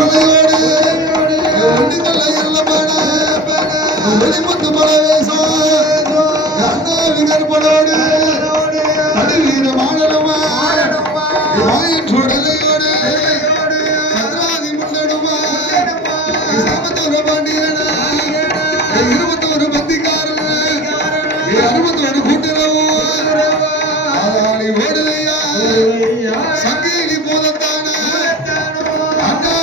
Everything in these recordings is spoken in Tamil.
சுடலையோடு கூட்டுறவோ. இருளமான வெளிமுத்து ஓடுதையா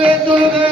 வேண்டும்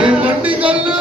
मंडी कर